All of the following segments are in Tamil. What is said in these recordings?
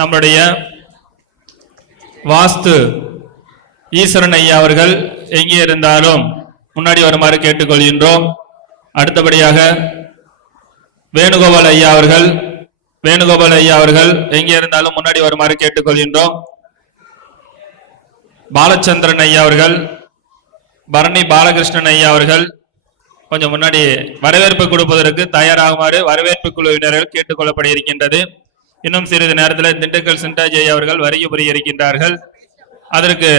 நம்முடைய வாஸ்து ஈஸ்வரன் ஐயா அவர்கள் எங்கே இருந்தாலும் முன்னாடி வருமாறு கேட்டுக்கொள்கின்றோம். அடுத்தபடியாக வேணுகோபால் ஐயா அவர்கள் எங்கே இருந்தாலும் முன்னாடி வருமாறு கேட்டுக்கொள்கின்றோம். பாலச்சந்திரன் ஐயா அவர்கள், பரணி பாலகிருஷ்ணன் ஐயா அவர்கள் கொஞ்சம் முன்னாடி வரவேற்பு கொடுப்பதற்கு தயாராகுமாறு வரவேற்பு குழுவினர்கள் கேட்டுக்கொள்ளப்பட இருக்கின்றது. இன்னும் சிறிது நேரத்தில் திண்டுக்கல் சிண்டாஜி ஐயா அவர்கள் வருகை புரிய இருக்கின்றார்கள். அதற்கு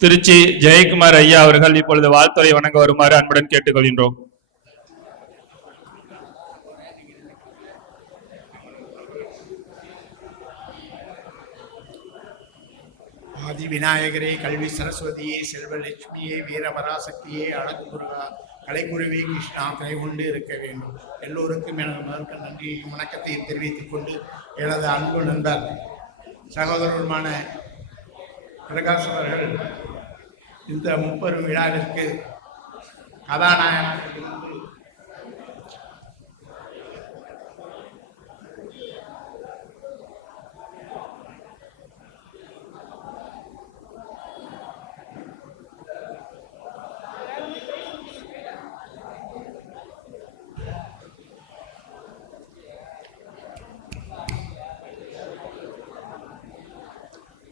திருச்சி ஜெயக்குமார் ஐயா அவர்கள் இப்பொழுது வாழ்த்துறை வணங்க வருமாறு அன்புடன் கேட்டுக்கொள்கின்றோம். ஆதி விநாயகரே, கல்வி சரஸ்வதியே, செல்வலட்சுமியே, வீரபராசக்தியே, அழகு முருகா, கலைக்குருவி கிருஷ்ணா, கலை கொண்டு இருக்க வேண்டும். எல்லோருக்கும் எனது முதற்க நன்றியையும் வணக்கத்தையும் தெரிவித்துக் கொண்டு எனது அன்பு நண்பர் சகோதரருமான பிரகாஷ் அவர்கள் இந்த முப்பெரும் விழாவிற்கு கதாநாயகனாக இருந்து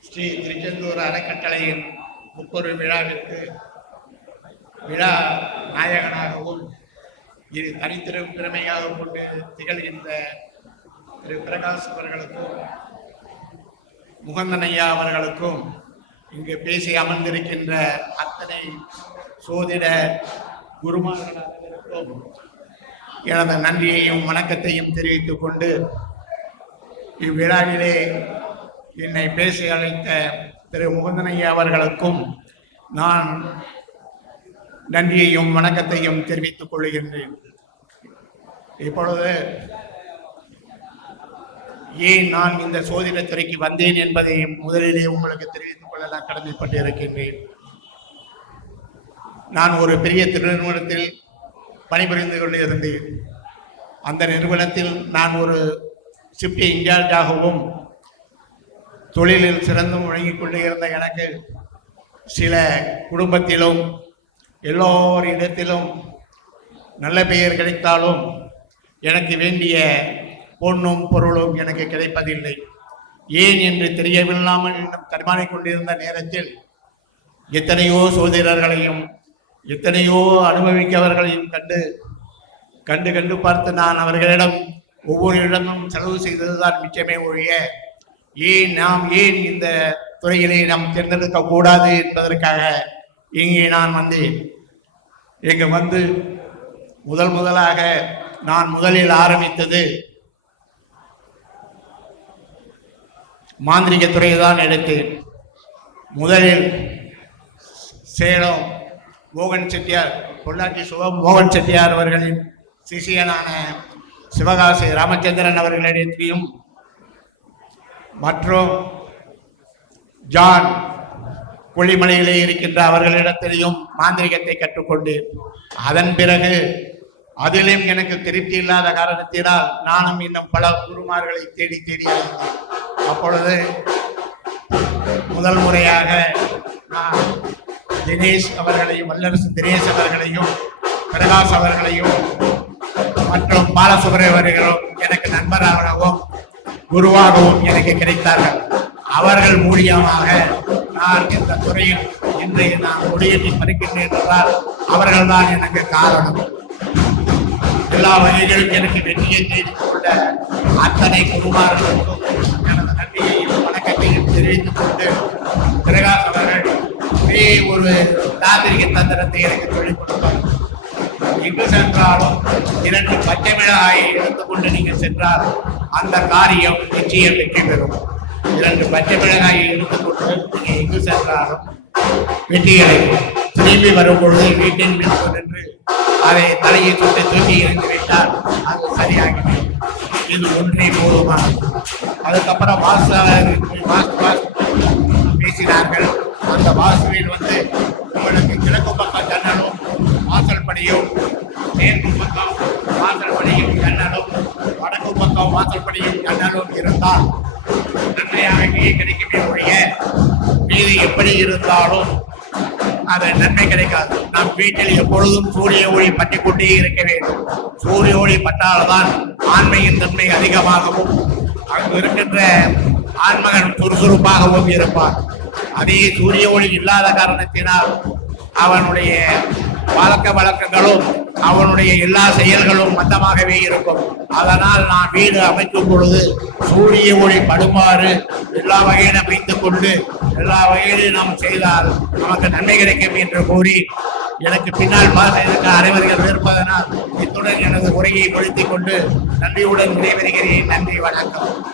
ஸ்ரீ திருச்செந்தூர் அறக்கட்டளையின் முப்பெரும் விழாவிற்கு விழா நாயகனாகவும் இது தனித்திரும் திறமையாக கொண்டு திகழ்கின்ற திரு பிரகாஷ் அவர்களுக்கும் முகந்தன் ஐயா அவர்களுக்கும் இங்கு பேசி அமர்ந்திருக்கின்ற அத்தனை சோதிட குருமார்களுக்கும் எனது நன்றியையும் வணக்கத்தையும் தெரிவித்துக் கொண்டு இவ்விழாவிலே என்னை பேசி அழைத்த திரு முகுந்தன் ஐயா அவர்களுக்கும் நான் நன்றியையும் வணக்கத்தையும் தெரிவித்துக் கொள்கின்றேன். இப்பொழுது ஏன் நான் இந்த சோதிடத்துறைக்கு வந்தேன் என்பதை முதலிலே உங்களுக்கு தெரிவித்துக் கொள்ள நான் கடமைப்பட்டு இருக்கின்றேன். நான் ஒரு பெரிய நிறுவனத்தில் பணிபுரிந்து கொண்டு இருந்தேன். அந்த நிறுவனத்தில் நான் ஒரு ஷிஃப்ட் இன்சார்ஜாகவும் தொழிலில் சிறந்தும் முழங்கிக் கொண்டு இருந்த எனக்கு சில குடும்பத்திலும் எல்லோரிடத்திலும் நல்ல பெயர் கிடைத்தாலும் எனக்கு வேண்டிய பொன்னும் பொருளும் எனக்கு கிடைப்பதில்லை. ஏன் என்று தெரியவில்லாமல் இன்னும் தடுமாறிக் கொண்டிருந்த நேரத்தில் எத்தனையோ சோதரர்களையும் எத்தனையோ அனுபவிக்கவர்களையும் கண்டு கண்டு பார்த்து நான் அவர்களிடம் ஒவ்வொரு இடமும் செலவு செய்ததுதான் மிச்சமே ஒழிய ஏன் இந்த துறையிலே நாம் தேர்ந்தெடுக்க கூடாது என்பதற்காக இங்கே நான் வந்தேன். இங்கு வந்து முதலாக நான் முதலில் ஆரம்பித்தது மாந்திரிக துறையை தான் எடுத்தேன். முதலில் சேலம் மோகன் செட்டியார், பொள்ளாச்சி சுகம் மோகன் செட்டியார் அவர்களின் சிஷியனான சிவகாசி ராமச்சந்திரன் அவர்களிடத்தையும் மற்றும் ஜான் கொல்லிமலையிலே இருக்கின்ற அவர்களிடத்திலையும் மாந்திரிகத்தை கற்றுக்கொண்டேன். அதன் பிறகு அதிலும் எனக்கு திருப்தி இல்லாத காரணத்தினால் நானும் இன்னும் பல குருமார்களை தேடி அப்பொழுது முதல் முறையாக நான் தினேஷ் அவர்களையும், வல்லரசு தினேஷ் அவர்களையும், பிரகாஷ் அவர்களையும் மற்றும் பாலசுப்ரமணியர்களும் எனக்கு நண்பராகவும் குருவாகவும் எனக்கு கிடைத்தார்கள். அவர்கள் மூலியமாக நான் இந்த துறையில் இன்றைய நான் கொடியேற்றி பறிக்கின்றேன் என்றால் அவர்கள் தான் எனக்கு காரணம். எல்லா வகைகளிலும் எனக்கு வெற்றியை தேடிக் கொண்ட அத்தனை குருமார்களுக்கும் எனது நன்றியையும் வணக்கத்தையும் தெரிவித்துக் கொண்டு பிரகாஷ் அவர்கள் ஒரே ஒரு தாந்திரிக தந்திரத்தை எனக்கு சொல்லிக் கொடுப்பார். எங்கு சென்றாலும் 2 பச்சை மிளகாயை எடுத்துக்கொண்டு நீங்கள் சென்றால் அந்த காரியம் நிச்சயம் வெற்றி பெறும். 2 பச்சை மிளகாயை எடுத்துக்கொண்டு நீங்கள் எங்கு சென்றாலும் வெற்றி அடையும். திரும்பி வரும் பொழுது வீட்டின் நின்று அதை தலையை சுட்டு தூக்கி இறங்கிவிட்டால் அது சரியாகிவிடும். இது ஒன்றே போதுமானது. அதுக்கப்புறம் வாஸ்து பேசினார்கள். அந்த வாசுவில் உங்களுக்கு கிழக்கு பக்கம் ஜன்னலும் வாசல் படியும் மேற்கு பக்கம் வாசல்படியும் ஜன்னலும் வடக்கு பக்கம் வாசல்படியும் ஜன்னலும் இருந்தால் நன்மையாகவே கிடைக்குமே ஒழிய மீது எப்படி இருந்தாலும் அது நன்மை கிடைக்காது. நம் வீட்டில் எப்பொழுதும் சூரிய ஒளி பற்றிக் கொண்டே இருக்க வேண்டும். சூரிய ஒளி பட்டால்தான் ஆண்மையின் தன்மை அதிகமாகவும் அங்கு இருக்கின்ற ஆண்மகன் சுறுசுறுப்பாகவும் இருப்பார். அதே சூரிய ஒளி இல்லாத காரணத்தினால் அவனுடைய பழக்க வழக்கங்களும் அவனுடைய எல்லா செயல்களும் மந்தமாகவே இருக்கும். அதனால் நான் வீடு அமைக்கும் பொழுது சூரிய ஒளி படுமாறு எல்லா வகையிலும் அமைத்துக் கொண்டு எல்லா வகையிலும் நாம் செய்தால் நமக்கு நன்மை கிடைக்கும் என்று கூறி எனக்கு பின்னால் பார்க்க அனைவர்கள் இருப்பதனால் இத்துடன் எனது உரையை முடித்துக் கொண்டு நன்றியுடன் விடைபெறுகிறேன். நன்றி, வணக்கம்.